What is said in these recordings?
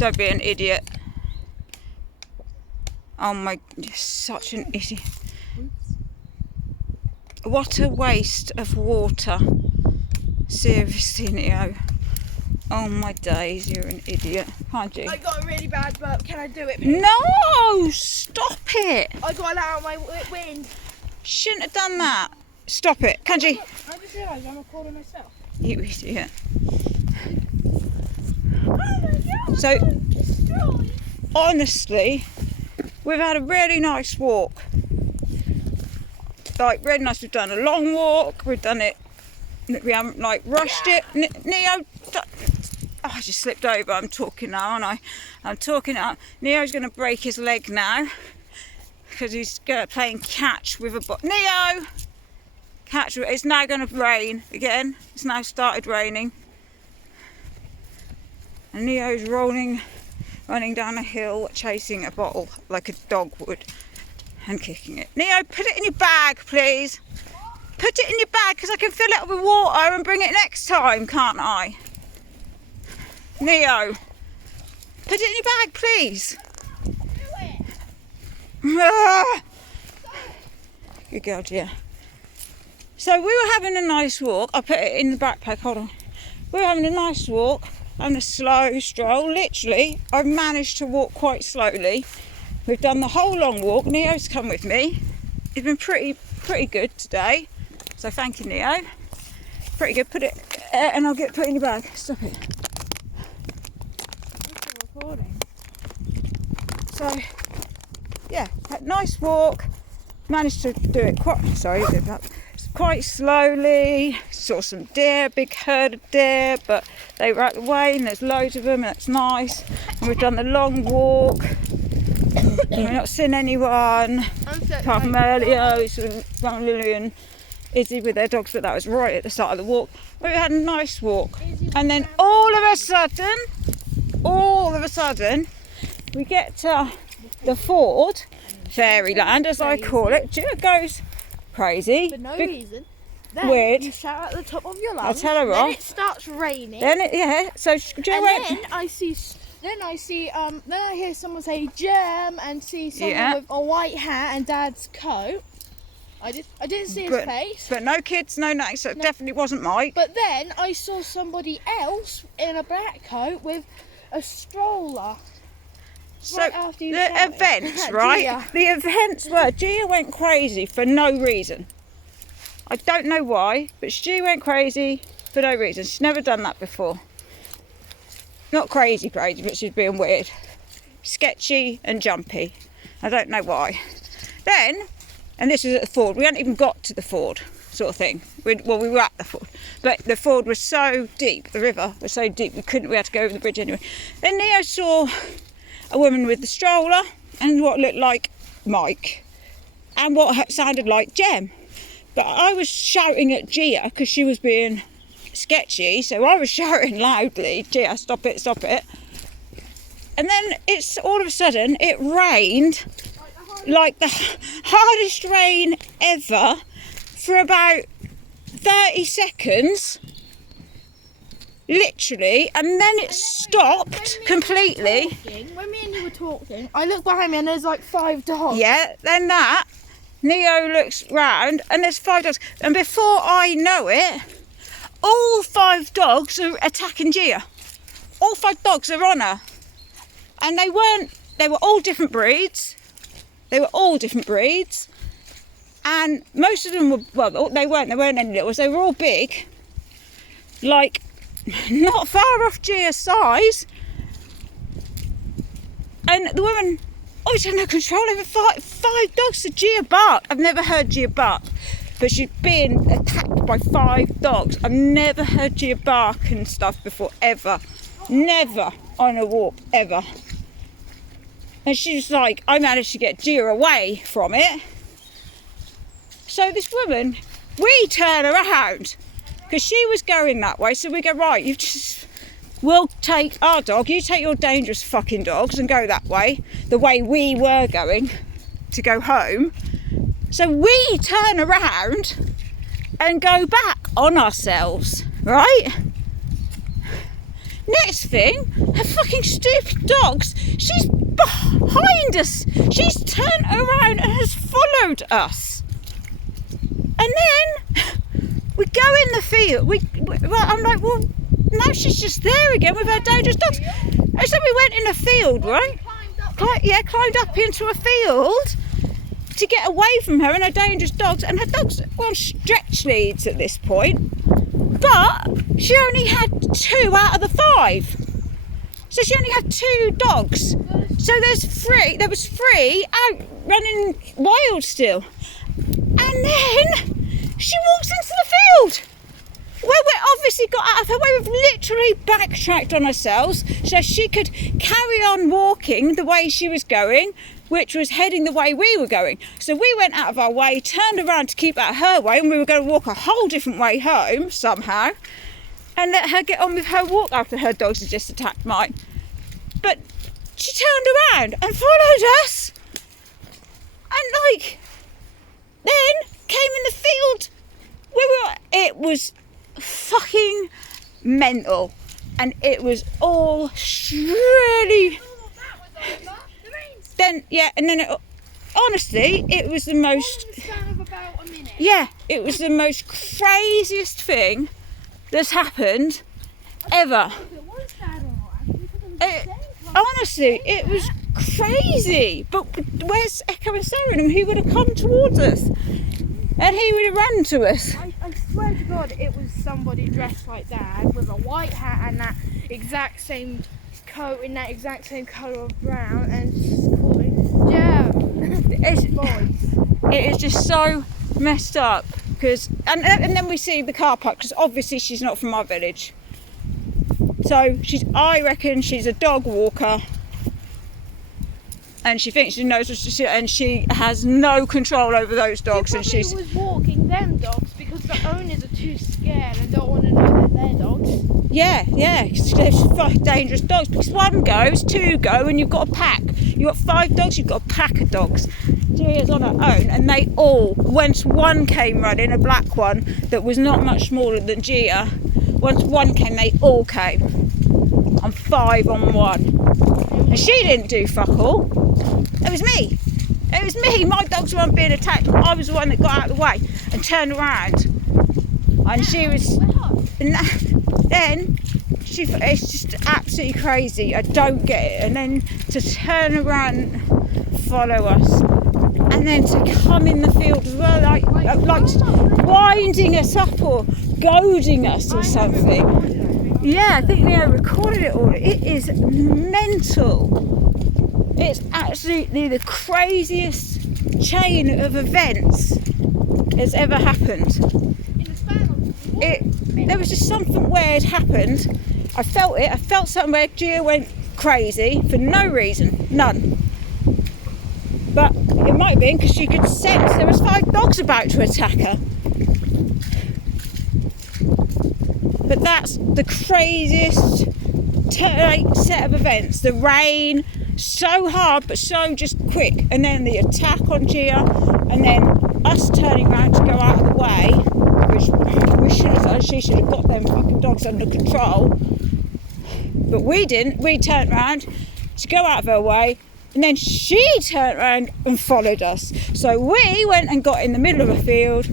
Don't be an idiot. Oh my, you're such an idiot. What a waste of water. Seriously, Neo. Oh my days, you're an idiot, aren't you? I got a really bad burp. Can I do it, please? No! Stop it! I got to allow my wind. Shouldn't have done that. Stop it, Kanji. I just realised I'm recording myself. You idiot. Oh my God, So, I'm destroyed. honestly, we've had a really nice walk. Like, really nice. We've done a long walk. We've done it. We haven't, like, rushed it. Neo, oh, I just slipped over. I'm talking now, aren't I? I'm talking now. Neo's going to break his leg now because he's playing catch with a ball. Neo! Catch. It's now going to rain again. It's now started raining. And Neo's running down a hill chasing a bottle like a dog would and kicking it. Neo, put it in your bag, please. Put it in your bag because I can fill it up with water and bring it next time, can't I? Neo, put it in your bag, please. Ah. Good girl, dear. So we were having a nice walk. I put it in the backpack, hold on. We were having a nice walk and a slow stroll. Literally, I've managed to walk quite slowly. We've done the whole long walk. Neo's come with me. It's been pretty good today. So thank you, Neo. Pretty good. Put it, and I'll put it in your bag. Stop it. Recording. So, yeah, had a nice walk. Managed to do it quite slowly. Saw some deer, big herd of deer, but they were out the way and there's loads of them and that's nice. And we've done the long walk. We've not seen anyone apart from earlier. Young Lily and Izzy with their dogs, but that was right at the start of the walk. But we had a nice walk. And then all of a sudden, we get to the ford, Fairyland as I call it. Gia goes crazy. For no reason. Then Weird. you shout at the top of your lungs. I'll tell her Then off. it starts raining. So Gia And went. then I hear someone say Gem and see someone with a white hat and Dad's coat. I didn't see his face. But no kids, no nothing, so it definitely wasn't Mike. But then I saw somebody else in a black coat with a stroller. So right after you the shouted events, at right? Gia. The events were Gia went crazy for no reason. I don't know why, but she went crazy for no reason. She's never done that before. Not crazy, but she's being weird. Sketchy and jumpy. I don't know why. Then, and this was at the ford, we hadn't even got to the ford, sort of thing. We were at the ford, but the ford was so deep, the river was so deep, we had to go over the bridge anyway. Then Neo saw a woman with the stroller and what looked like Mike and what sounded like Gem. But I was shouting at Gia because she was being sketchy, so I was shouting loudly, Gia, stop it. And then it's all of a sudden it rained like the hardest rain ever for about 30 seconds. Literally, and then it stopped completely. When me and you were talking, I looked behind me and there's like 5 dogs. Yeah, then that, Neo looks round and there's 5 dogs. And before I know it, all 5 dogs are attacking Gia. All 5 dogs are on her. And they were all different breeds. And most of them were, they weren't any littles, they were all big. Like, not far off Gia's size, and the woman obviously had no control over 5 dogs. So Gia barked. I've never heard Gia bark, but she's been attacked by 5 dogs. I've never heard Gia bark and stuff before, ever, never on a walk, ever. And she was like, I managed to get Gia away from it. So this woman, we turn around because she was going that way, so we go, right, we'll take our dog, you take your dangerous fucking dogs and go that way, the way we were going to go home. So we turn around and go back on ourselves, right? Next thing, her fucking stupid dogs, she's behind us. She's turned around and has followed us. And then we go in the field. I'm like, well, now she's just there again with her dangerous dogs. And so we went in a field, right? Climbed up into a field to get away from her and her dangerous dogs. And her dogs were on stretch leads at this point. But she only had 2 out of the 5. So she only had 2 dogs. So there was 3 out running wild still. And then she walks into the field. Where we obviously got out of her way. We've literally backtracked on ourselves so she could carry on walking the way she was going, which was heading the way we were going. So we went out of our way, turned around to keep out her way, and we were going to walk a whole different way home somehow and let her get on with her walk after her dogs had just attacked mine. But she turned around and followed us and then came in the field where we were. It was fucking mental, and it was all really honestly it was the most it was the most craziest thing that's happened ever. Honestly, it was crazy. But where's Echo and Sarah? And he would have come towards us and he would have run to us. I swear to God, it was somebody dressed like Dad with a white hat and that exact same coat in that exact same colour of brown, and just calling It is just so messed up. And then we see the car park, because obviously she's not from our village. So I reckon she's a dog walker. And she thinks she knows what she and she has no control over those dogs. She probably was walking them dogs because the owners are too scared and don't want to know they're their dogs. Yeah, because they're dangerous dogs. Because 1 goes, 2 go, and you've got a pack. You've got 5 dogs, you've got a pack of dogs. Gia's on her own, and they all, once 1 came running, a black one that was not much smaller than Gia, once 1 came, they all came. I'm 5 on 1. And she didn't do fuck all. It was me. My dogs weren't being attacked. I was the one that got out of the way and turned around. And she was. And then it's just absolutely crazy. I don't get it. And then to turn around and follow us. And then to come in the field as well, like winding us up or goading us or something. Yeah, I think Leo recorded it all. It is mental. It's absolutely the craziest chain of events that's ever happened. There was just something weird happened. I felt it. I felt something where Gia went crazy for no reason, none. But it might have been because she could sense there was 5 dogs about to attack her. But that's the craziest set of events. The rain, so hard but so just quick, and then the attack on Gia, and then us turning around to go out of the way, which we should have done. She should have got them fucking dogs under control, but we didn't. We turned around to go out of her way, and then she turned around and followed us. So we went and got in the middle of a field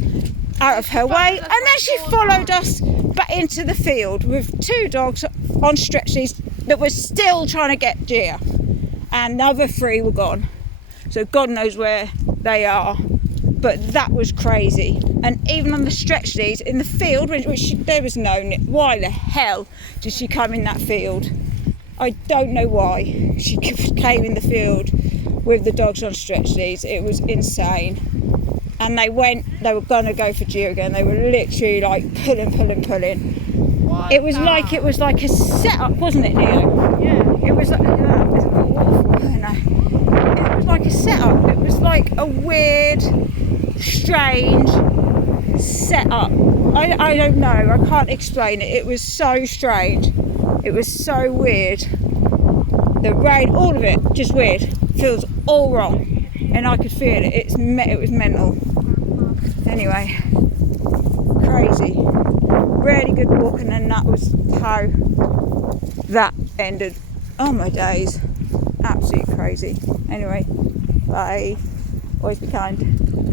out of her way, and then she followed us back into the field with 2 dogs on stretches that were still trying to get Gia, and the other 3 were gone. So God knows where they are. But that was crazy. And even on the stretch leads in the field, which there was no, why the hell did she come in that field? I don't know why she came in the field with the dogs on stretch leads. It was insane. And they were gonna go for Gia again. They were literally like pulling. It was like a setup, wasn't it, Leo? Yeah. It was like it was like a setup. It was like a weird, strange setup. I don't know. I can't explain it. It was so strange. It was so weird. The rain, all of it, just weird. Feels all wrong, and I could feel it. It was mental. Anyway, crazy. Really good walking, and that was how that ended. Oh my days, absolutely crazy. Anyway, bye. Always be kind.